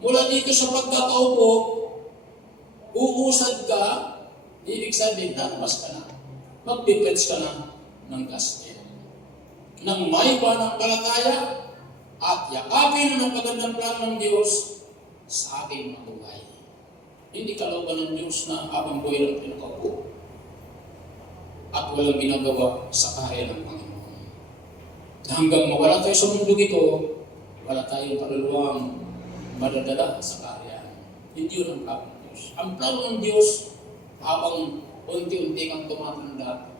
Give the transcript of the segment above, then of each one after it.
Mula dito sa pagkakaupo, uusad ka, ibig sabihin, lalabas ka na. Magpipets ka na ng gospel. Nang may pananampalataya at yakapin ng magandang plano ng Diyos sa aking mabuhay. Hindi kalooban ng Diyos na habang buhay lang pinakaupo at walang ginagawa sa kaya ng Panginoon. Hanggang mawala tayo sa mundo ito, wala tayong kaluluwang madadala sa karya. Hindi yun ang plano ng Diyos. Ang plano ng Diyos, habang unti-unti kang tumatanda,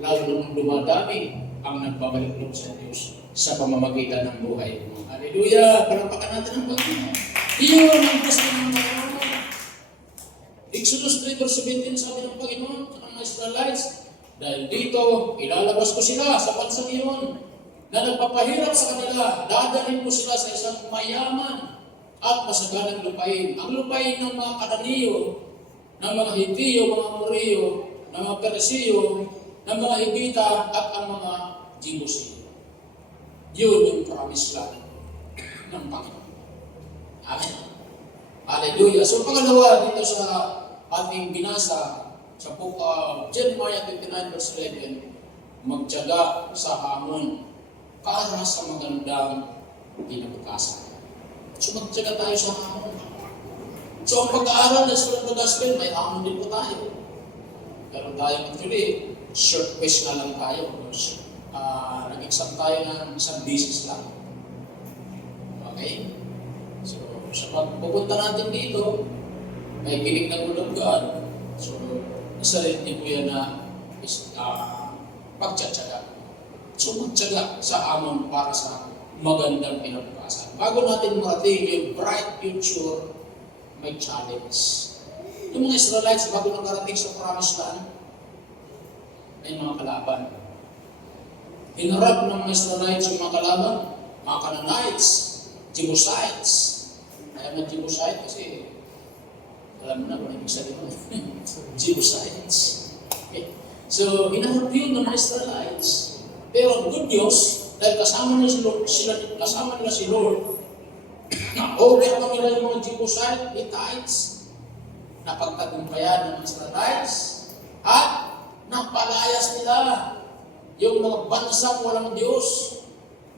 lalo nang dumadami ang nagbabalik loob sa Diyos sa pamamagitan ng buhay mo. Hallelujah! Palapakan natin ang Panginoon. Iyon ang gusto ng Panginoon. Exodus 3 verse 17, sabi ng Panginoon sa mga Israelites, dahil dito, ilalabas ko sila sa bansang iyon na nagpapahirap sa kanila, dadalhin ko sila sa isang mayaman at masaganang lupain. Ang lupain ng mga Kananiyo, ng mga Hitiyo, mga Amoreo, ng mga Peresiyo, ng mga Hibita at ang mga Jebusiyo. Yun yung promise land ng Panginoon. Amen. Hallelujah. So pangalawa dito sa ating binasa sa book of Jeremiah 29 verse 11, magtiyaga sa hamon para sa magandang kinabukasan. So magtiyaga tayo sa hamon. So ang pag-aaral ng Sulat ng Gospel, may hamon din po tayo. Pero tayo actually, short quiz na lang tayo. Nag-exam tayo ng isang thesis lang. Okay? So sa pagpupunta natin dito, may kinig ng Word of God. So, isa rin din po yan na pagtsatsaga. So, magtsaga sa hamon para sa magandang kinabukasan. Bago natin marating yung bright future, may challenge. Yung mga Israelites, bago nakarating sa promised land, may mga kalaban. Hinarap ng mga Israelites yung mga kalaban, mga Canaanites, Jebusites. Kaya mga Jebusite kasi, alam mo na kung ibig sabihin mo. Jebusites. Okay. So, hinaharap yun ng mga Israelites. Pero good news, dahil kasama nila si Lord, na-overcome nila yung mga Jebusite, Hittites, napagtagumpayan ng mga Israelites, at napalayas nila yung mga bansang walang Diyos,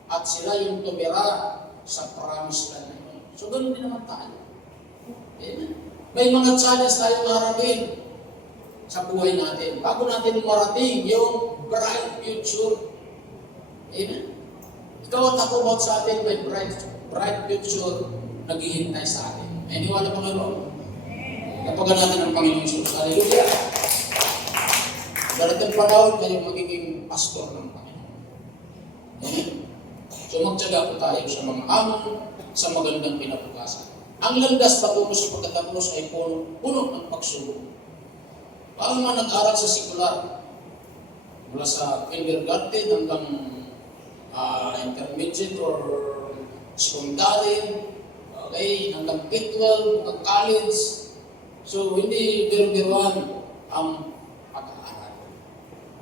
at sila yung tumira sa promised land na yun. So, ganoon din naman tayo. Amen. May mga challenge tayong harapin sa buhay natin. Bago natin marating yung bright future. Amen. Ikaw at ako about sa atin, may bright future naghihintay sa atin. May niwala pa kayo? Napagan natin ang Panginoon Jesus. Hallelujah. Darating panahon, kayo magiging pastor ng Panginoon. Amen. So magtiyaga po tayo sa mga hamon, sa magandang kinabukasan. Ang landas patungo sa pagkatapos ay puno ng pagsubok. Parang mga nag-aral sa sikular, mula sa kindergarten hanggang intermediate or secondary, okay, hanggang K-12, hanggang college. So, hindi biro-biroan ang pag-aaral.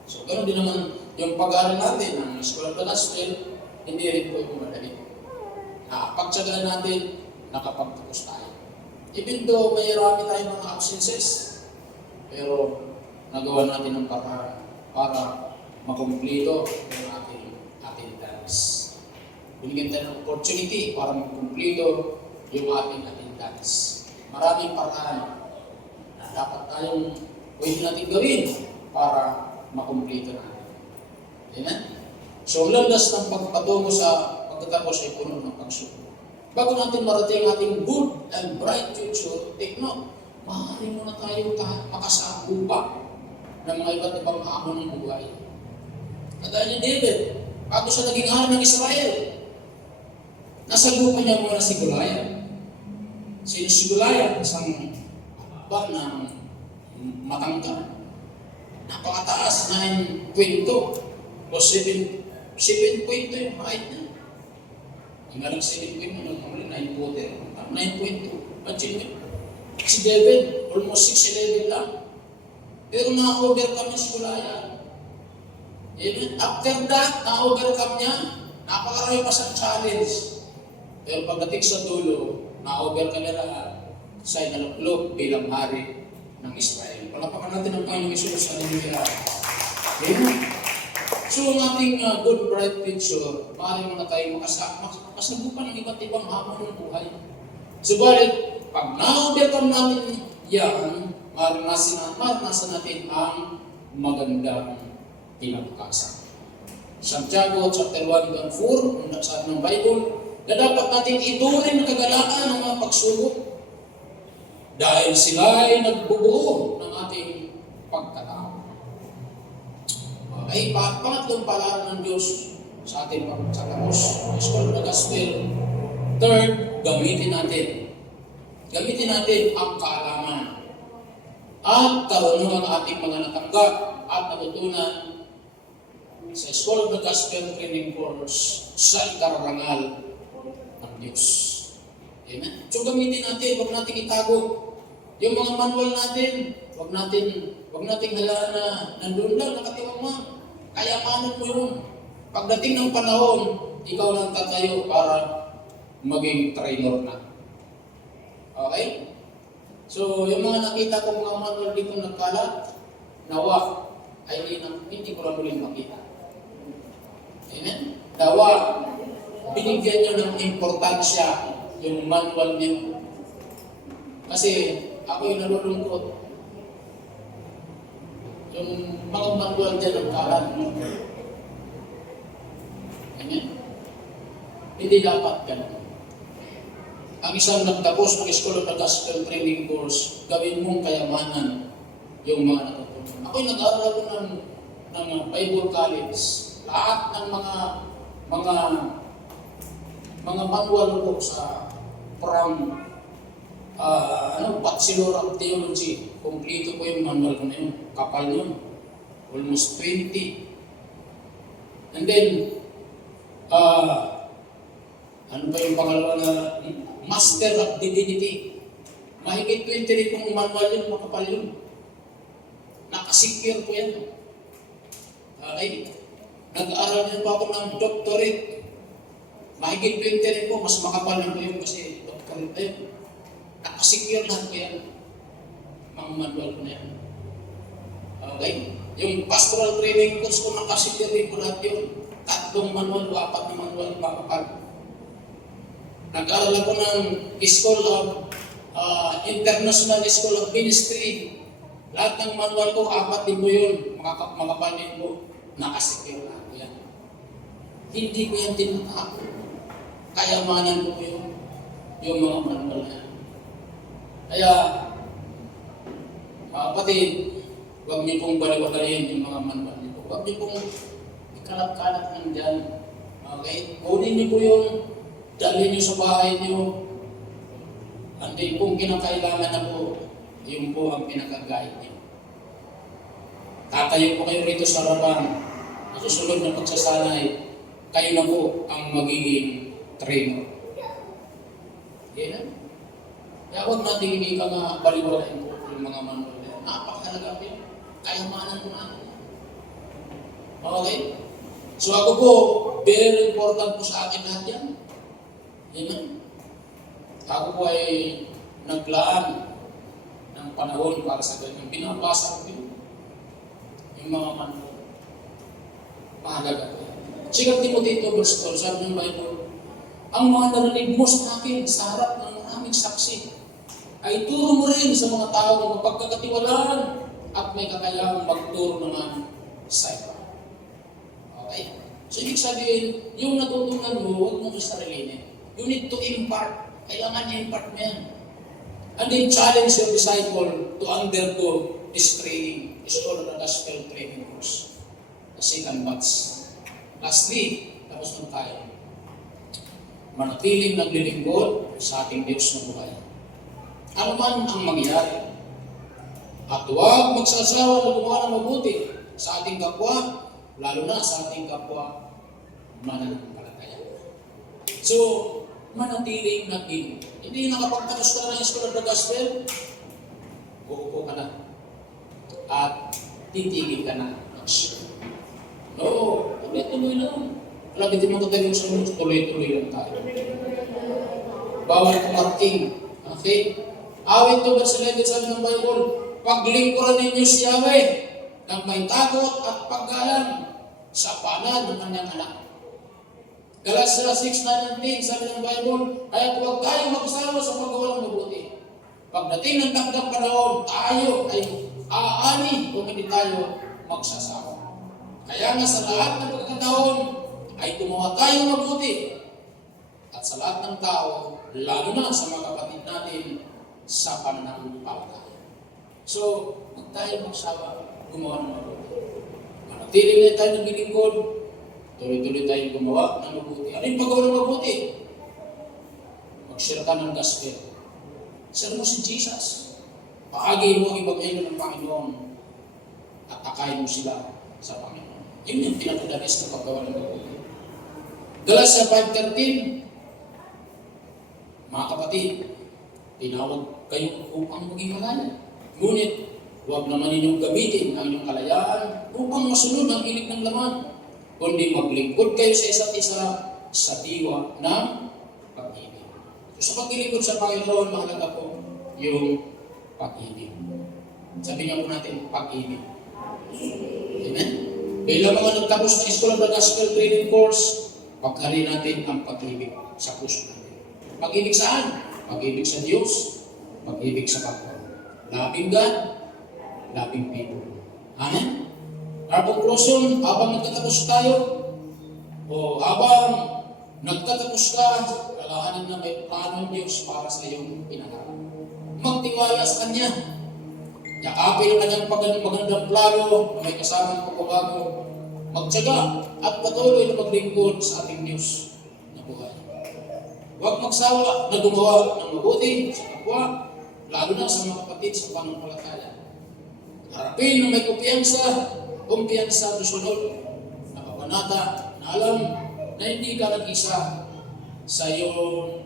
So, ganoon din naman yung pag-aaral natin ng School of the Gospel, hindi rin po yung madali. Pagtsagaan natin, nakapagtapos tayo. Even though may marami tayong mga absences, pero nagawa natin ang para makumplito ang ating attendance. Binigyan tayo ng opportunity para makumplito yung ating attendance. Maraming paraan na dapat tayong pwede natin gawin para makumplito natin. Amen? So, ang landas ng pagpatungo sa pagtatapos ay puno ng pagsubok. Bago natin marating ating good and bright future, take note, maaaring muna tayong makasakupa ng mga iba't ibang hamon ng buhay. Kagaya ni David, bago siya naging hari ng Israel, nasagupan niya muna si Goliath. Si Goliath, isang ba ng matangka, napakataas, 9.2 o 7.2 yung height niya. Hanggang 7.2, 9.2. Imagine nyo. Si David, almost 6'11 lang. Pero na-overcome niya si Goliath. Amen. After that, na-overcome niya, napakarami pa siyang challenge. Pero pagdating sa dulo, na-over ka nila sa inaluklo bilang hari ng Israel. Palapakan natin ang Panginoong Isus. Hallelujah. Amen. So ang ating good bright future, maaaring mga tayo makasagupan ng iba't ibang hamon ng buhay. Subalit, pag na-overcome natin yan, maranasan natin ang magandang kinabukasan. Santiago chapter 1 hanggang 4, ang nagsabi ng Bible, na dapat natin ituring na kagalaan ng mga pagsubok dahil sila ay nagbubuo ng ating pagkatao. Okay, pangatlong paalala ng Diyos sa ating pagtatapos, School of the Gospel. Third, gamitin natin ang kaalaman at karunungan ng ating mga natanggap at natutunan sa School of the Gospel Training Course sa ikararangal ng Diyos. Amen? So gamitin natin, huwag natin itago. Yung mga manual natin, huwag natin halaan na nandun lang, nakatiwang mo. Kayamanan mo yun. Pagdating ng panahon, ikaw lang tatayo para maging trainer na. Okay? So, yung mga nakita ko mga manual dito nagkalat, nawa ay hindi ko lang ulit makita. Amen? Nawa, binigyan nyo ng importansya yung manual niyo. Kasi ako yung nalulungkot. Yung mga manual dyan nagkalat. Amen? Hindi dapat ganun. Ang isang nagtapos ng School of the Gospel Training Course, gawin mong kayamanan yung mga natutunan. Ako'y nag-aaral ako ng Bible College. Lahat ng mga manual ko sa from Bachelor of Theology. Kumplito ko yung manual ko na yun. Kapal yun. Almost 20. And then, ano pa yung pangalawa na Master of Divinity. Mahigit 20 kong manual yun, makapal yun. Nakasecure ko yan. Okay? Nag-aaral din pa ako ng doctorate. Mahigit 20 ko, mas makapal na ko yun kasi doctorate yun. Nakasecure lahat ko yan. Mga manual ko na yan. Okay? Yung pastoral training course ko, nakasecure ko lahat yun. 3 manual o 4 na manual makapal. Nag-aaral ako ng School of International School of Ministry. Lahat ng manual ko, 4 din mo yun. Makapal din mo. Nakasecure na ako yan. Hindi ko yan tinatako. Kayamanan ko yun. Yung mga manual na yan. Kaya, mga kapatid, huwag niyo pong baliwalayin yung mga manual niyo. Huwag niyo pong ikalat-kalat nandyan. Okay? Kunin niyo po yun. Dalhin niyo sa bahay niyo. Hindi kung kinakailangan na po, yun po ang pinaka-guide niyo. Tatayo po kayo rito sa harapan. Susunod na pagsasanay, kayo na po ang magiging trainer. Yan. Kaya huwag natin ika nga baliwalain po yung mga manual. Napakahalaga po yun. Kayamanan mo natin. Okay? So ako po, very important po sa akin lahat yan. Amen. Ako po ay naglaan ng panahon para sa ganyan. Binabasa ko yun. Yung mga manual. Mahalaga po yan. Sikap Timothy 2 verse 12, sabi ng Bible, ang mga narinig mo sa akin sa harap ng maraming saksi ay turo mo rin sa mga tao na mapagkakatiwalaan at may kakayahang magturo naman sa iba. Okay? So, ibig sabihin, yung natutunan mo, huwag mo sarilinin. You need to impart. Kailangan i-impart mo yan. And then challenge your disciple to undergo this training, School of the Gospel Training Course. The second batch. Lastly, tapos na tayo. Manatiling naglilingkod sa ating Diyos na buhay. Ano man ang mangyari. At huwag magsasawa na gumawa ng mabuti sa ating kapwa, lalo na sa ating kapwa mananampalataya. So, manatiling naglilingkod. Hindi nakapagtapos ka ng School of the Gospel, uupo ka na. At titigil ka na. No, tuloy-tuloy lang. Alam, hindi mo tayo sa mundo, tuloy-tuloy lang tayo. bawal kumarking. Okay? Awit 2 verse 11 sabi ng Bible, paglingkuran ninyo si Yahweh ng may takot at paggalang sa panad ng kanyang anak. Galatia 6:9-10 sabi ng Bible, kaya huwag tayong magsawa sa paggawa ng mabuti. Pagdating ng takdang panahon, tayo ay aani kung hindi tayo magsasawa. Kaya nga sa lahat ng pagkakataon ay gumawa tayong mabuti. At sa lahat ng tao, lalo na sa mga kapatid natin sa pananampalataya. So, huwag tayo magsawa gumawa ng mabuti. Manatili na tayo naglilingkod, tuloy-tuloy tayong gumawa ng mabuti. Ano yung paggawa ng mabuti? Mag-share ka ng gospel. Share mo si Jesus. Paagi mo ang ibanghelyo ng Panginoon at takayin mo sila sa Panginoon. Yun yung pinakadalis na paggawa ng mabuti. Galatia 5:13, mga kapatid, tinawag kayo upang maging malaya. Ngunit, huwag naman ninyong gamitin ang inyong kalayaan upang masunod ang ilig ng laman, kundi maglingkod kayo sa isa't isa sa diwa ng pag-ibig. So, sa paglilingkod sa Panginoon, mahalaga po yung pag-ibig. Sabi nga po natin, pag-ibig. Amen? Bilang mga nagtapos ng School of the Gospel Training Course, pagkari natin ang pag-ibig sa puso natin. Pag-ibig saan? Pag-ibig sa Diyos, pag-ibig sa kapwa. Loving God, loving people. Amen? Our conclusion, habang nagtatapos tayo, o habang nagtatapos ka, kailangan na may plano ng Diyos para sa iyong pinangarap. Magtiwala sa Kanya. Yakapin ang kanyang magandang plano na may kasamang pagbabago. Magtyaga at patuloy na maglingkod sa ating Diyos na buhay. Huwag magsawa na gumawa ng mabuti sa kapwa, lalo na sa mga kapatid sa pananampalataya. Harapin na may kumpiyansa susunod na kabanata na alam na hindi ka nag-isa sa iyong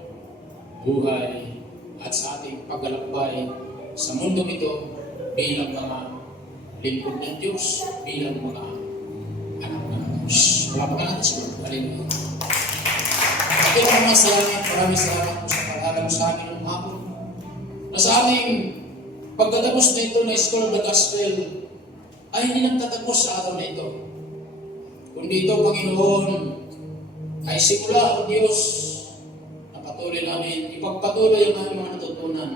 buhay at sa ating paglalakbay sa mundong ito bilang mga lingkod ng Diyos, bilang mga anak ng Diyos. Palapakan natin sa Lord. Hallelujah. Maraming salamat po sa pag-alam sa amin ng hapon. Na sa aming pagtatapos na ito na School of the Gospel ay hindi nagtatapos sa araw na ito. Kundi ito, Panginoon, ay simula o Diyos na patuloy namin, ipagpatuloy ang aming mga natutunan.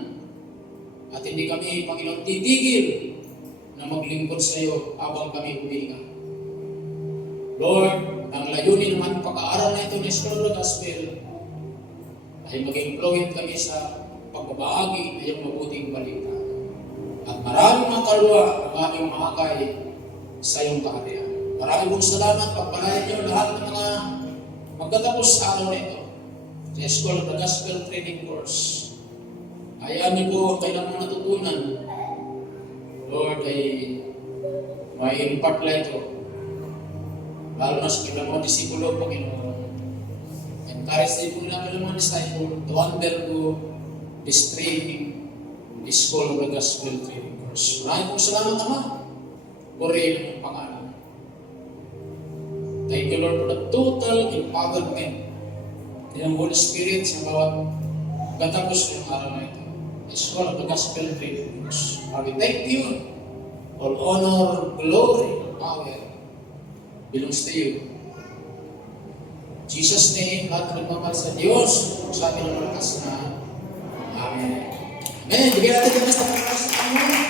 At hindi kami, Panginoon, titigil na maglingkod sa iyo habang kami humihinga. Lord, ang layunin ng aming pag-aaral na ito ng School of the Gospel ay maging fluent kami sa pagbabahagi ng iyong mabuting balita. At maraming mga kalwa ang aming makakay sa iyong kaharian. Maraming pong salamat, pagpalayan niyo lahat ng mga magtatapos sa araw na ito sa School of the Gospel Training Course. Hayaan niyo po ang kailang mga natutunan. Lord, ay may impart lang ito. Lalo na sa kailang mga disipulo, Panginoon. Encourage din po nila kailang mga disciple to undergo this training, this School of the Gospel Training Course. Maraming pong salamat, Ama. Purihin ang pangalan. Thank you, Lord, for the total empowerment ng Holy Spirit sa bawat katapos ng araw na ito. The School of the Gospel Training Course. We thank you. All honor, glory, power belongs to you. In Jesus' name, lahat ng nagmamahal sa Diyos, sa ating malakas na Amen. Amen. Bigyan natin yung basta para sa Panginoon.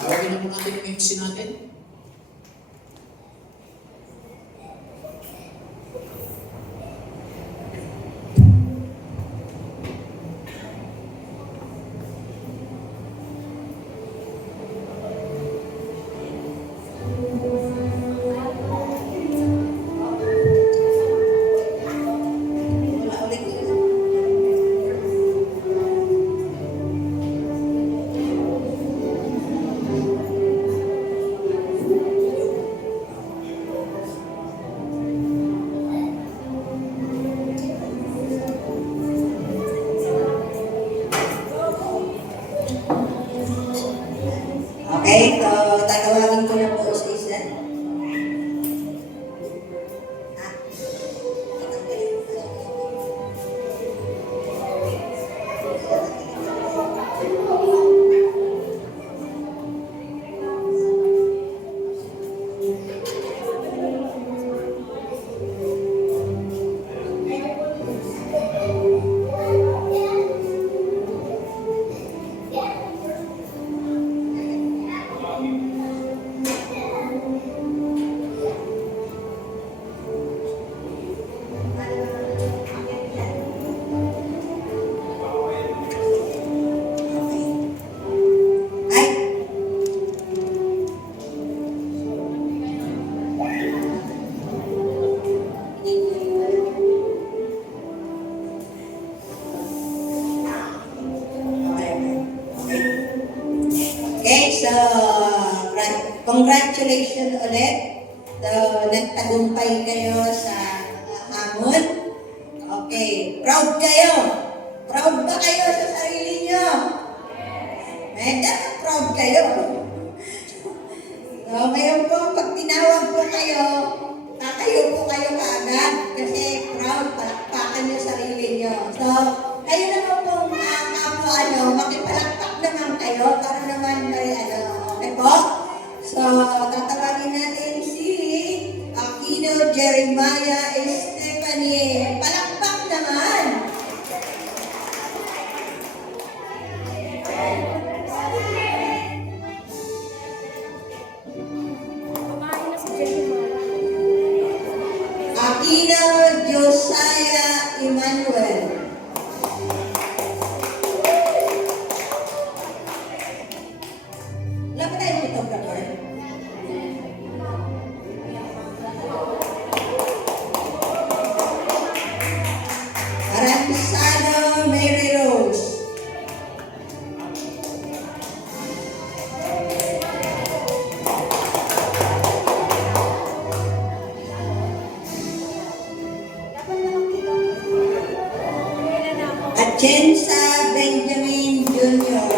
Tawagin na po natin yung MC natin. Congratulations ulit. Nagtagumpay kayo sa hamon. Okay, proud kayo. Proud ba kayo sa sarili nyo? Dapat proud kayo. So, ngayon po, pag tinawag po kayo, tatayo po kayo kaagad kasi proud, palakpakan nyo sarili nyo. So, kayo naman pong kapwa makipalakpak naman kayo para naman may okay po? So, tatawagin natin si Aquino Jeremiah Stephanie. Palakpak naman! Aquino Josiah Emmanuel. Wala pa tayong photographer? Aransado Mary Rose. Atienza Benjamin Jr.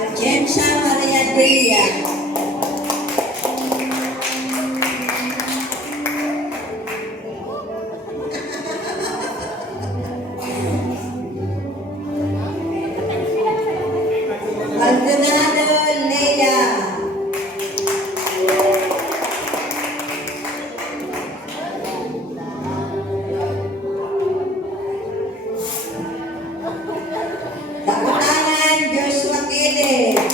Atienza Maria Delia. Maldonado Leia. Dakutangan Joshua Kenneth.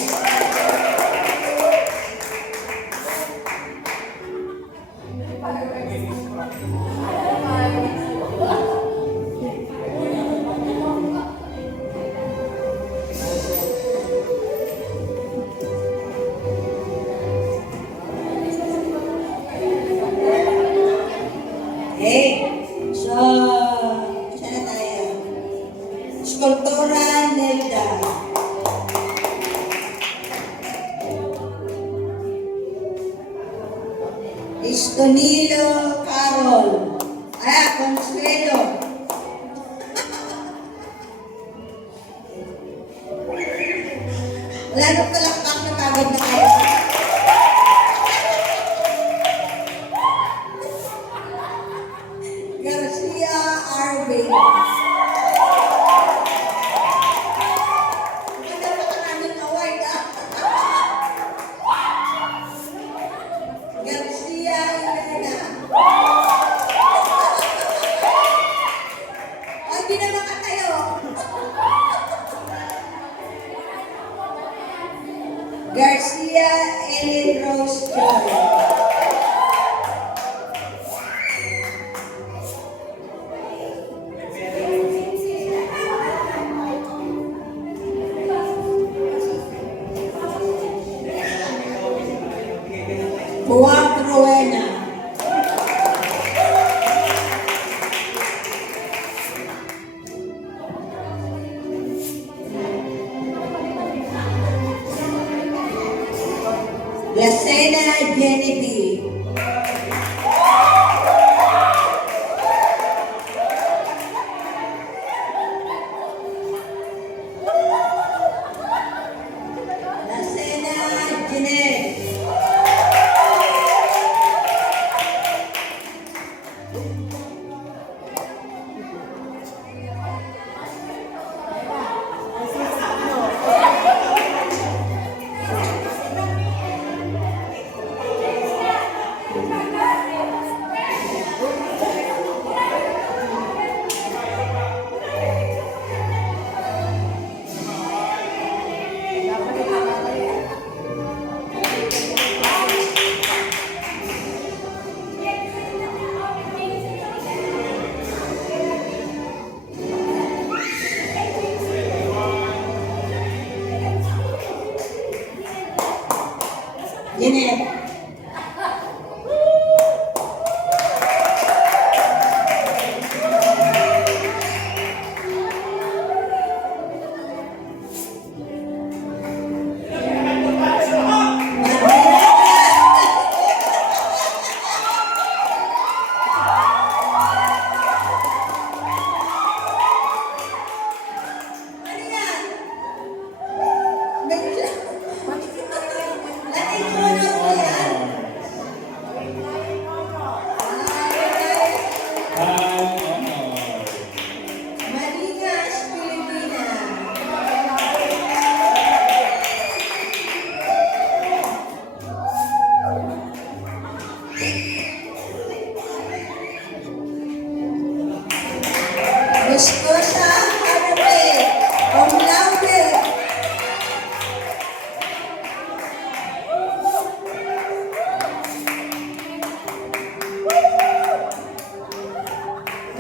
Okay, so, saan na tayo? Skulptura Nelda. Estonilo Carol. Consuelo. Wala nang palakpak na pagod na kayo. Garcia Arvin. Ganda pa ka namin award, Garcia Elena. Ay, di naman ka tayo. Garcia Ellen Rose Joy.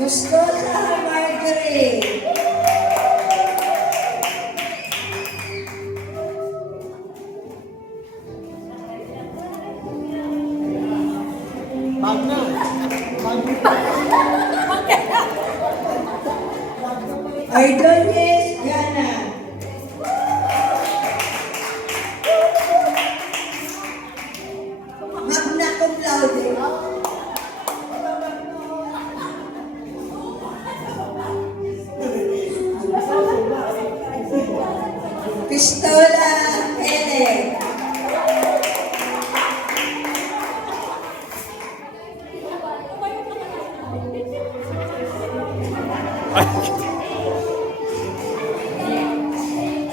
Gusto sa Marjorie. Magna. Ordonez Jana. Magna cum laude. Pistola L.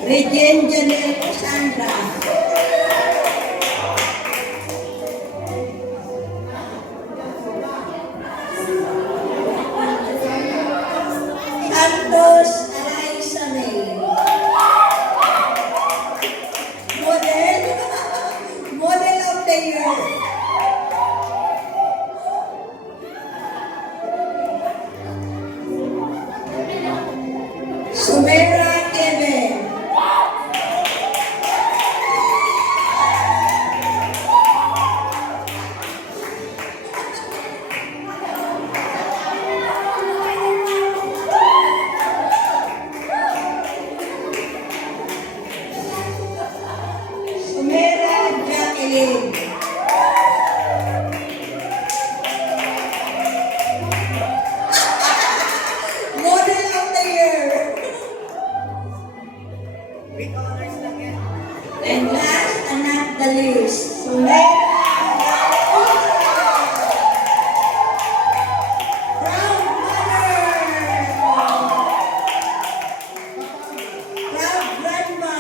Regine Janelle Sandra. Santos Alaisa May. Model. Model of the year. Sumera Kevin. Sumera Jacqueline. Model of the year. And last and not the least, Sumera Proud mother. Proud grandma.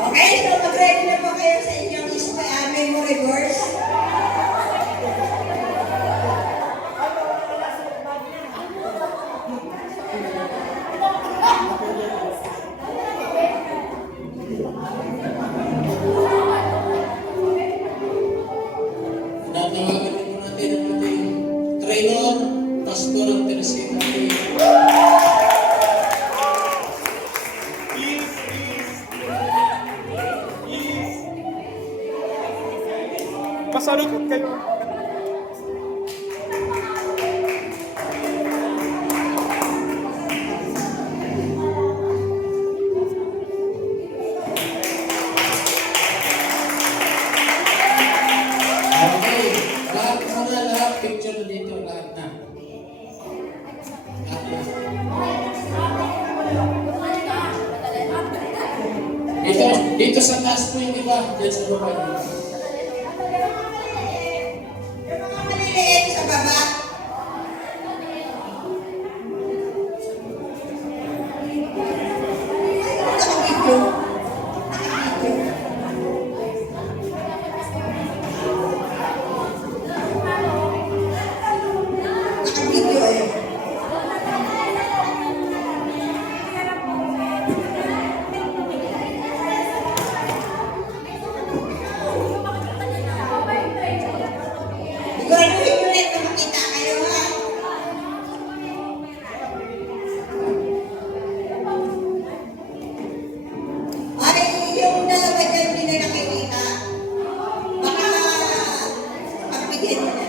Okay, so mag-ready na po kayo sa inyong memory verse. Natawagan po natin ang ating trainer, Pastor Teresina. Pasalikot kayo. Okay, lahat muna, lahat picture na dito, lahat na. Lahat na. Dito sa taas po yung iba, dito sa baba. Yung mga maliliit sa baba. Nakabidyo. Nakabidyo eh. Siguraduhin nyo rin na makita kayo ha. Ay, yung dalawa dyan hindi na nakikita. Baka pagbigyan mo na.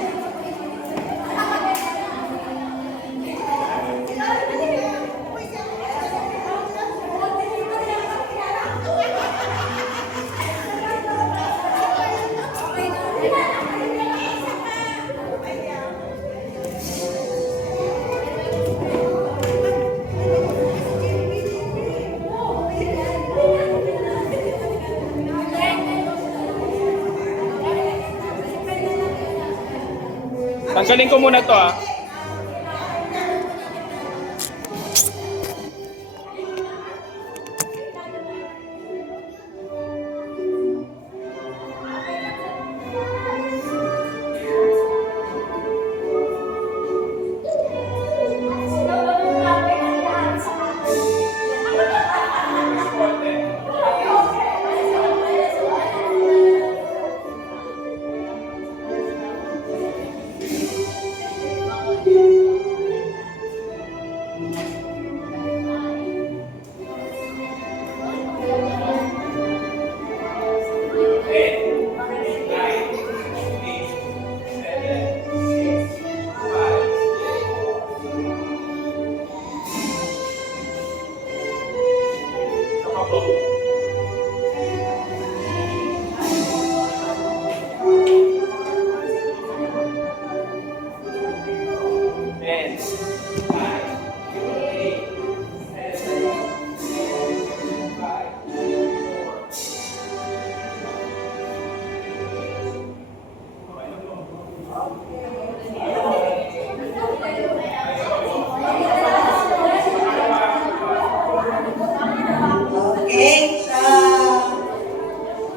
Tanggalin ko muna to ah.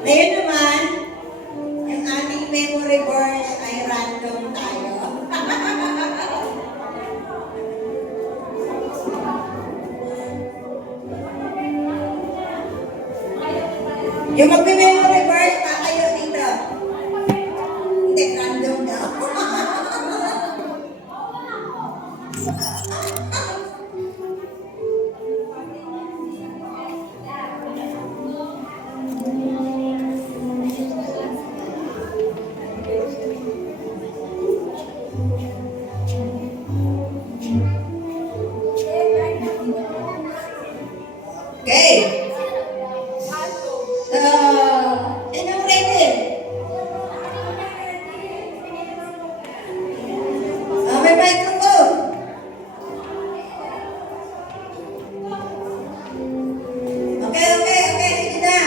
Ngayon naman, yung ating memory verse ay random tayo. Yung magme-memory verse, kakayo dito. Hindi, random daw. Okay. So, sino ready? May microphone. Okay. Sige na.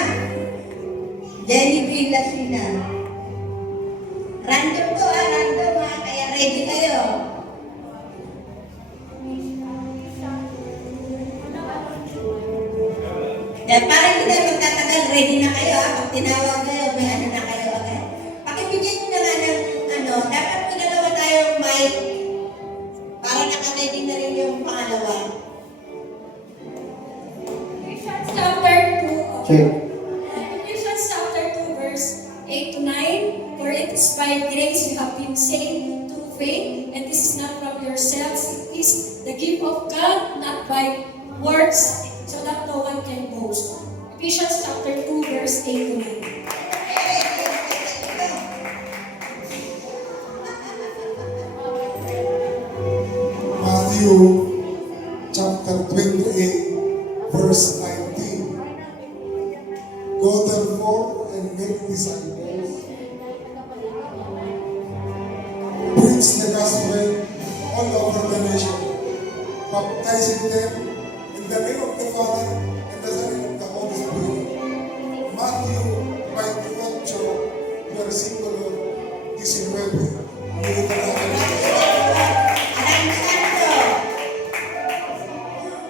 Jenny Villa sina. Random to random kaya ready kayo. Para hindi tayo magtatagal, ready na kayo Pag tinawag kayo, may ano na kayo, okay? Pakibigyan nyo na nga ng dapat may dalawa tayong mic para naka-ready na rin yung pangalawa. Ephesians chapter 2. Check. Ephesians chapter 2 verse 8 to 9. For it is by grace you have been saved through faith, and this is not from yourselves, it is the gift of God, not by works, so that no one can boast. Ephesians chapter 2 verse 8 to 9. Matthew chapter 28, verse 19. Go therefore and make disciples. Preach the gospel all over the nation, baptizing them in the name of the Father and the Son and of the Holy Spirit. Matthew 28, versículo 19.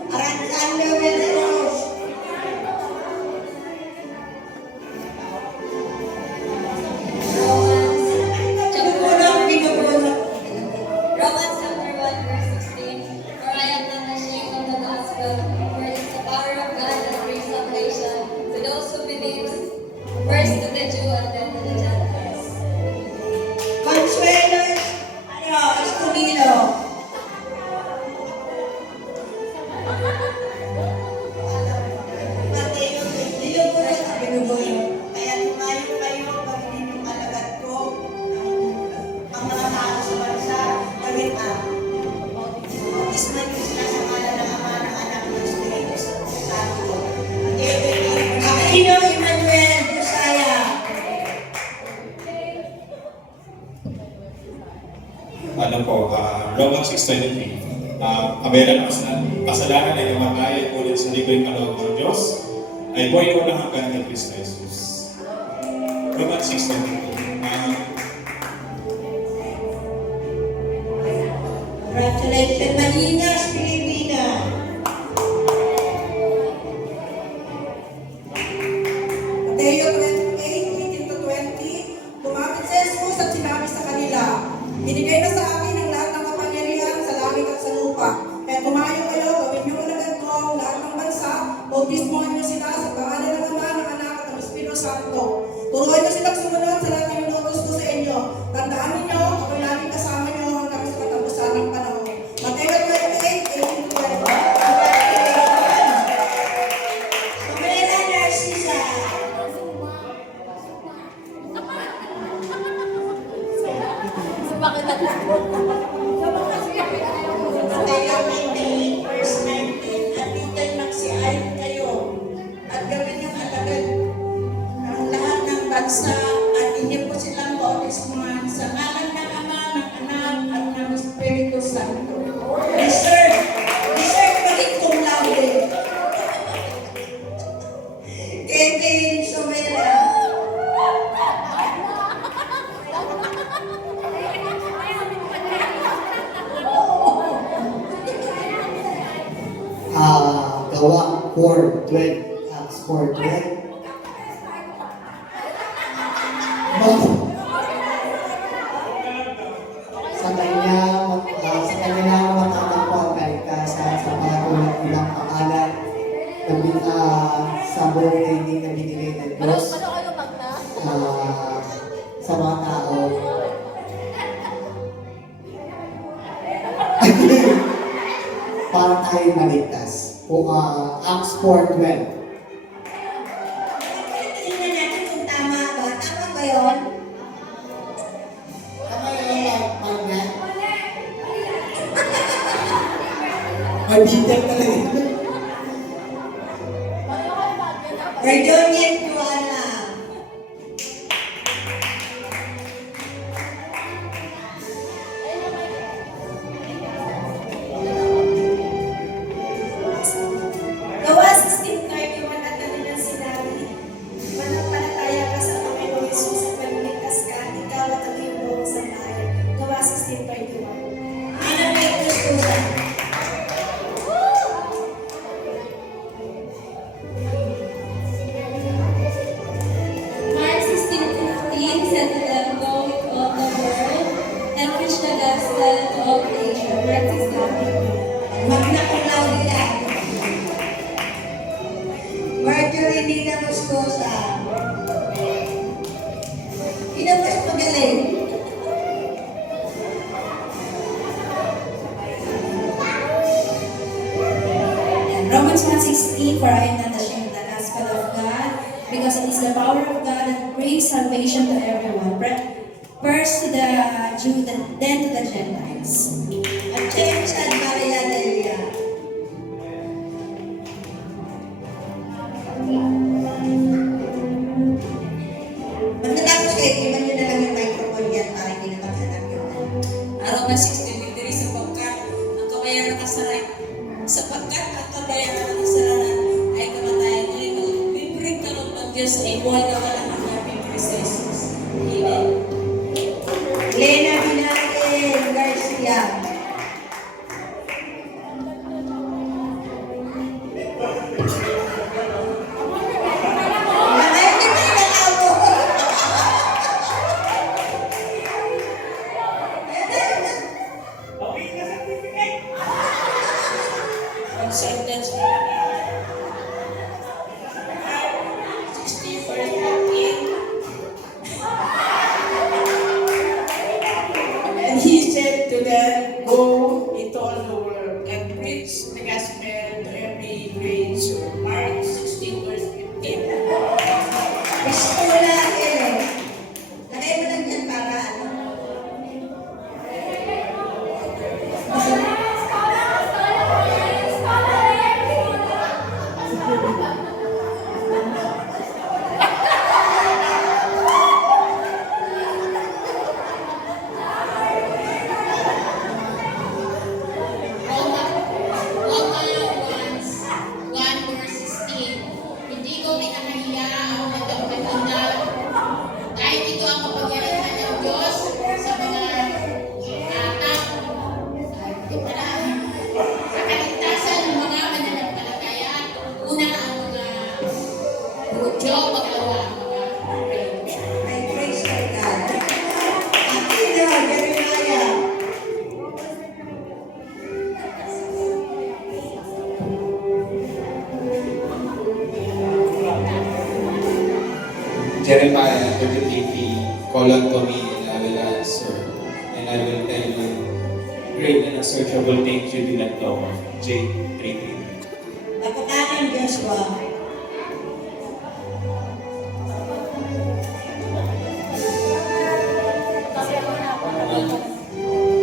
Arrancando veremos. Romans chapter 1 verse 16. For I am not ashamed of the gospel, for it is the power of God that brings salvation to those who believe, first to the Jew and then to the Gentiles. Consuelo, Escudillo. Mateo 21 verse 19. Kaya tumayo kayo, pagiging yung alagad ko, ang mga tao sa bansa, gawin Bautisman niyo sila sa ngalan ng Ama, ng Anak, ng Espiritu Santo. Aquino Emmanuel Josiah. Ano po, Romans 6:23. Kabera ng kasalanan ay namatay ulit sa libreng kaloob ng Diyos ay buhay na walang hanggan kay Kristo Jesus. Romans 6:23. Congratulations, Malinas, Pilipina. Mateo 28:18-20, lumapit si Jesus at sinabi sa kanila, binigay na sa akin ang lahat ng kapangyarihan sa langit at sa lupa. Kaya tumayo kayo, gawin niyo alagad ko ang lahat ng bansa, bautismohan niyo sila sa pangalan ng Ama, ng Anak at ng Espiritu Santo. Turuan niyo silang sumunod sa lahat ng inuutos ko sa inyo. Tandaan ninyo, ako'y laging kasama niyo hanggang sa katapusan ng panahon. Mateo 28:18-20. Pamela Narcisa. Mateo 28 verse 19. At ikay magsiayon kayo at gawin niyong alagad ang lahat ng bansa at inyo po silang bautismuhan sa ngalan ng Ama, ng Anak at ng Espiritu Santo. Deserve maging cum laude. Kevin Somera. Gawa 4:12, Acts 4:12. sa kanya na matatagpo ang kaligtasan sa mga tulad-ulang pangalan sa birthday din na binigay ng Diyos sa mga tao. Para tayo maligtas. Acts 4:12. Tingnan natin kung tama ba. Tama ba yun? Tama yun, Magna? Mabitin talaga. Virginian Juana. Gawa 16:31 at kanilang sinabi, "Manampalataya ka sa Panginoong Hesus at magligtas ka, ikaw at ang iyong buong sambahayan." Gawa 16:31. Ano may gusto? Mark 16:15 said to them, "Go into all the world and preach the gospel to all nations." Mark 16:15. Magna cum laude yan. Mercury Nina Moscosa. Sino mas magaling? Romans 1:16, "For I am not ashamed of the gospel of God, because it is the power of God that brings salvation to everyone, first to the Jew, then to the Gentiles." At James and Maria Delia. Pagkatapos kayo, iban nyo na lang yung microphone yan para hindi na maghanap yun. Romans 16:23, sapagkat ang kabayaran ng kasalanan ay kamatayan, ngunit ang libreng kaloob ng Diyos ay buhay na walang hanggan kay Kristo Jesus. Amen. Lena Binagin Garcia. Ay, hindi pa nakakapo. Ang sentence 60:14. And he said to them, "Go into all the world and preach the gospel to every creature." Mark 16:15. Gusto mo na lagay mo lang yan para ano. Hindi ko kinakahiya ang nagpapaganda dahil ito ang kapangyarihan ng Diyos sa mga sa kaligtasan ng mga mananampalataya. Una ang mga Hudyo, pangalawa ang mga May praise to God. Atina, Jeremiah. Jeremiah 33, call unto me and I will answer, and I will tell you great and unsearchable things you do not know of. J. 3:3. Kapatanan Joshua.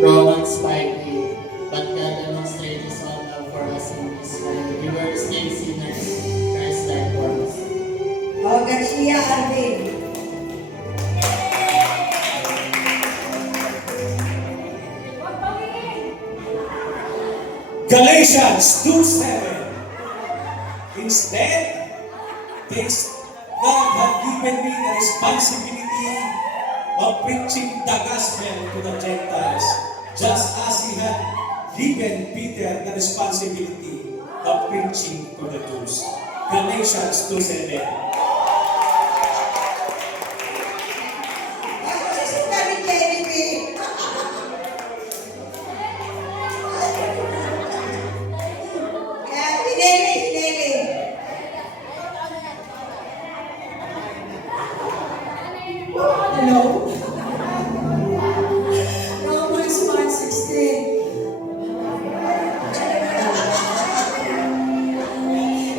Romans 5:8. But God demonstrated His own love for us in this way. We were still sinners, Christ died for us. O Garcia Arvin. Galatians 2:7. Instead, God had given me the responsibility of preaching the gospel to the Gentiles, just as He had given Peter the responsibility of preaching to the Jews. Galatians 2:7. Hello? Romans 1:16.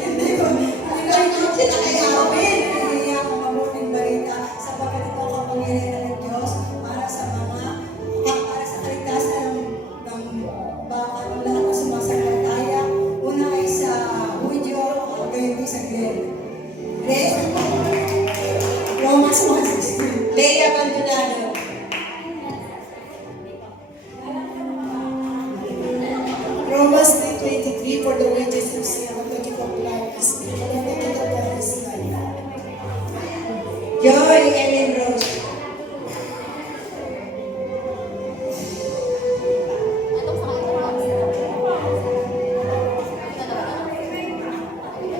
Hindi ko sila kayawin. Hindi ako mabuting balita sapagkat ito ang kapangyarihan ng Diyos para sa kaligtasan ng baka ng lahat ng sumasampalataya. Una ay sa Hudyo, gayon din sa Greg. Romans 1:16. Leia Abandonado. Romans 3:23. For the wages of sin, the gift of life is death, and the gift of death is life. Joy Ellen Rose.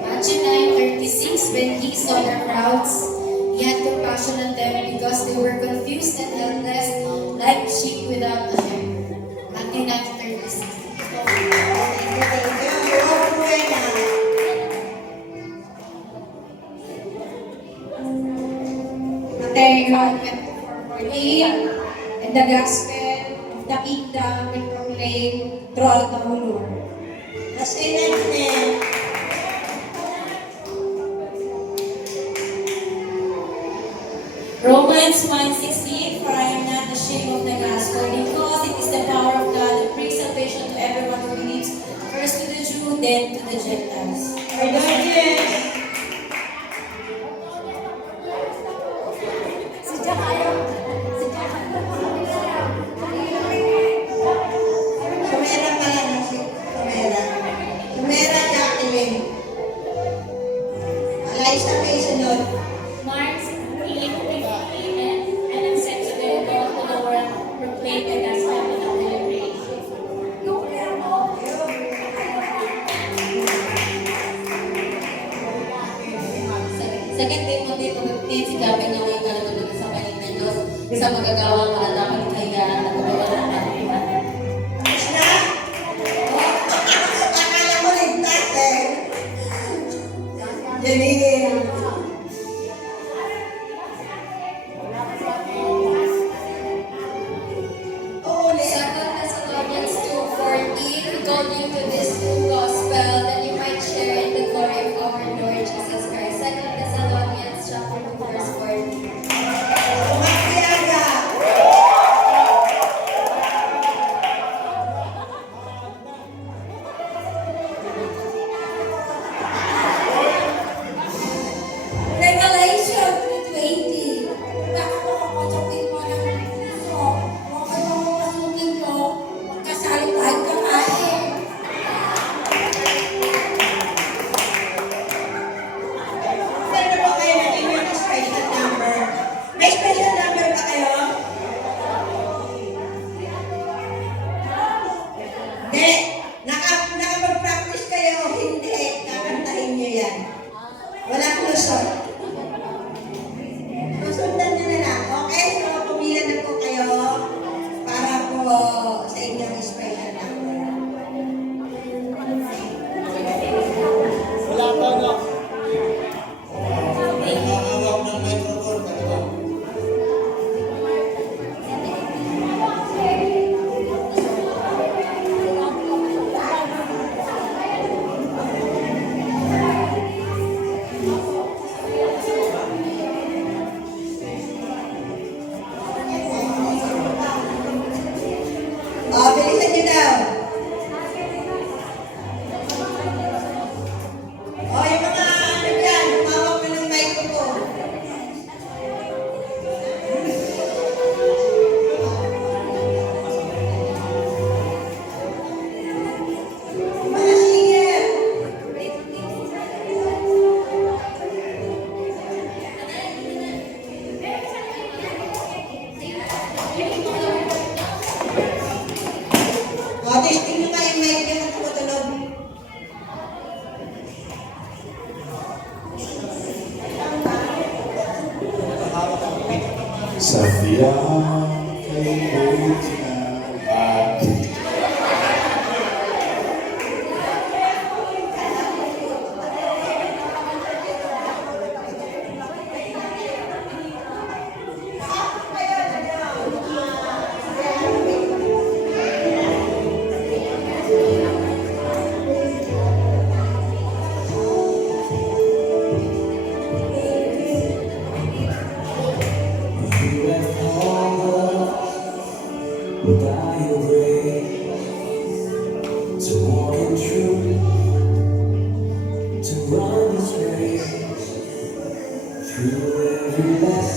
Matthew 9:36, when he saw the crowds, he had compassion on them because they were confused and helpless, like sheep without a shepherd. Matthew 9:36. Matthew 24:48, and the gospel of the kingdom will proclaim throughout the whole world. Romans 1:16, for I am not ashamed of the gospel, because it is the power of God that brings salvation to everyone who believes, first to the Jew, then to the Gentiles. Sumera pala na si Sumera. Sumera Jacqueline. Eliza May sunod. Mark 16:15, and I'm sent to them, go to the world, proclaim the gospel without limitation. Second Timothy 2:15, sikapin niyo ngayong kalulugan sa paligid ng Diyos, sa magagawang malalaman at kahigaan at kabawalan ng kalimutan. Tapos na? Akala ko ligtas eh. Janine. Oo, ulit. 2 Thessalonians 2:14, he called you to this new gospel that you might share in the glory of our Lord Jesus Christ. 2 Thessalonians chapter 2, verse 14. Magpiyaga. Revelation 3:20. Bakit makapasukin mo ng puso? Huwag kayong mapasukin mo. Magkasali tayo kakain. Saan na po kayo naging yung special number? May special number ba kayo? Hindi. Nakapag-practice kayo. Hindi. Kakantahin nyo yan. Walang lusot. Susundan nyo na lang. Okay? So, pumila na po kayo para po sa inyong special number. May hahawak ng microphone, kaliwa. Bilisan nyo daw. Yung mga ano dyan, humawak na ng microphone. Mga singer. Testing nyo nga yung mic nyo kung tumutunog. Sabihan kay buti na at Hallelujah!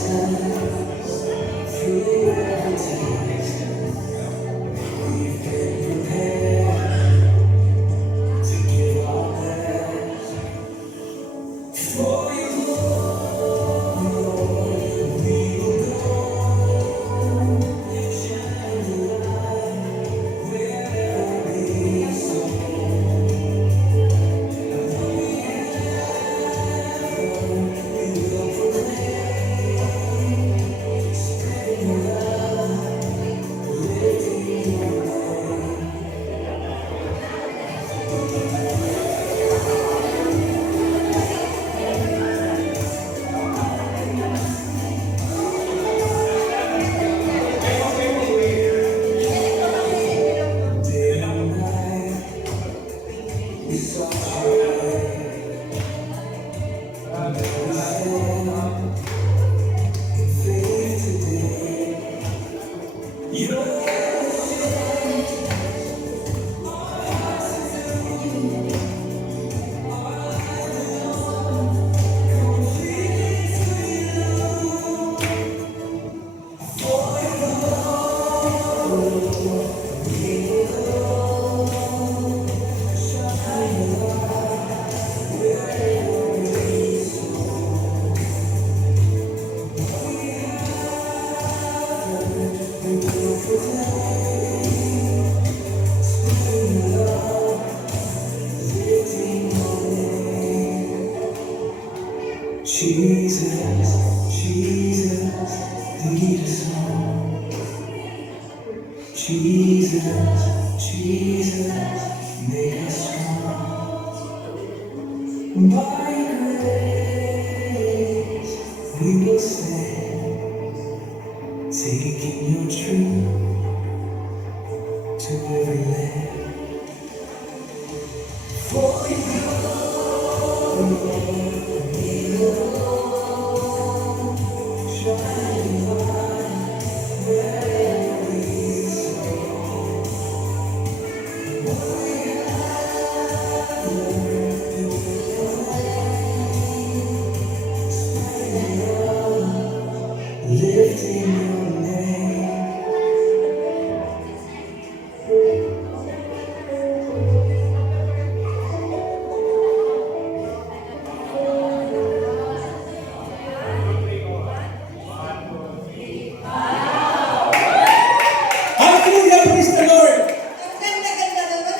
Praise the Lord! Ang ganda-ganda naman.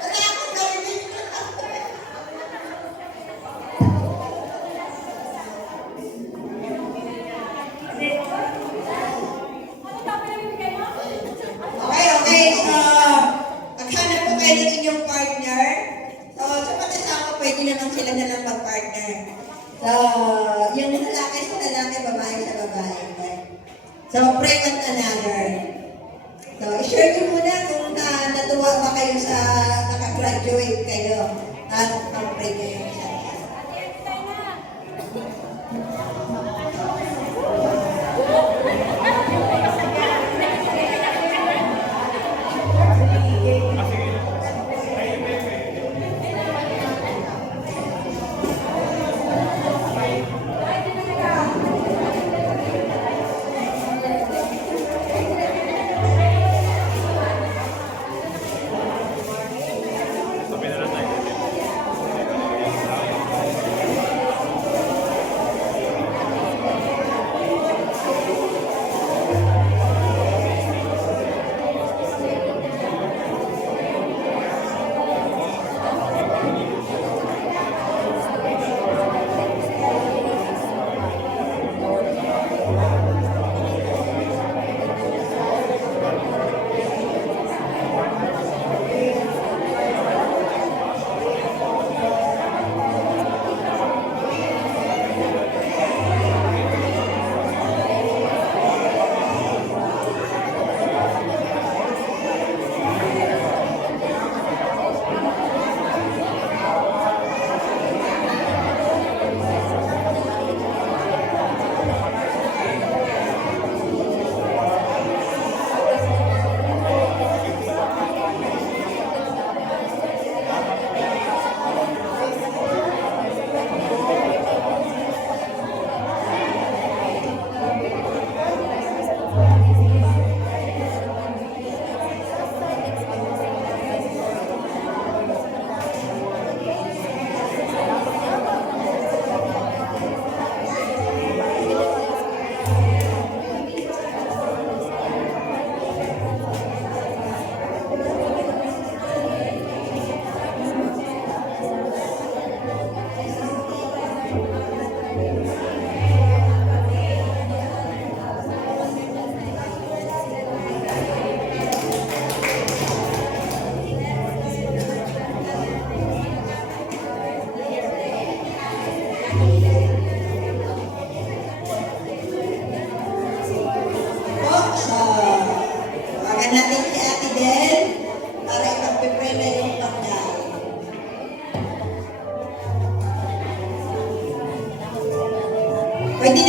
Wala akong narinig. Okay. So, maghanap po kayo ng inyong partner. So, sa pagkasama, pwede naman sila na lang mag-partner. So, yung lalaki sa lalaki, babae sa babae. Okay? So, pray one another. So, i-share nyo muna kung natuwa ba kayo sa nakagraduate kayo. At mag-pray kayo sa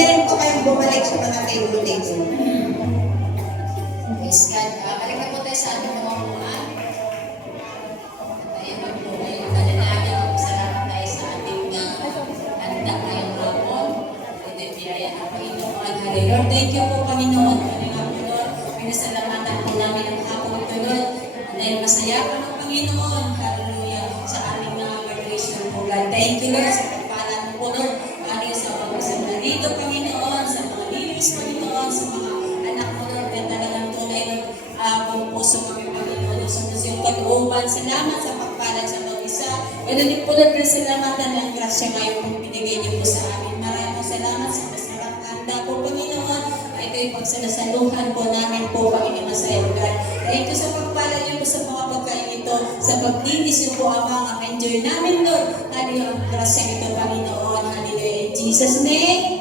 pwede rin po kayong bumalik sa mga table-table. Praise God. Balik na po tayo sa ating mga upuan. Tayo po ngayon. Dalalagan po salamat tayo sa ating handa ngayong hapon. Ito yung biyaya ng Panginoon. Hallelujah. Thank you po, Panginoon. Hallelujah po, Lord. Pinasalamatan po namin ang hapon ito, Lord. Dahil masaya po ng Panginoon. Hallelujah. Sa aming mga graduation po, God. Thank you, Lord, sa pagpalan mo po, Lord. Hallelujah. Sa pag-usap na dito, Panginoon. Sa mga leaders, Panginoon. Sa mga anak mo, Lord. At talagang tunay, Lord. Kung puso kami, Panginoon. Sa yung pag-uuban. Salamat sa pagpalan sa mag-isa. Ganun din po, Lord. Salamatan ng grasya ngayon kung pinigay niyo po sa amin. Maraming salamat sa masarap na handa po, Panginoon. Ito yung pagsalasaluhan po namin po, Panginoon, sa iyo, God. Thank you sa pagpalan niyo po sa mga pagkain ito. Sa pagdinis niyo po, Amang, ang enjoy namin, Lord. Hallelujah. Ang grasya ito, Panginoon. Hallelujah. In Jesus' name.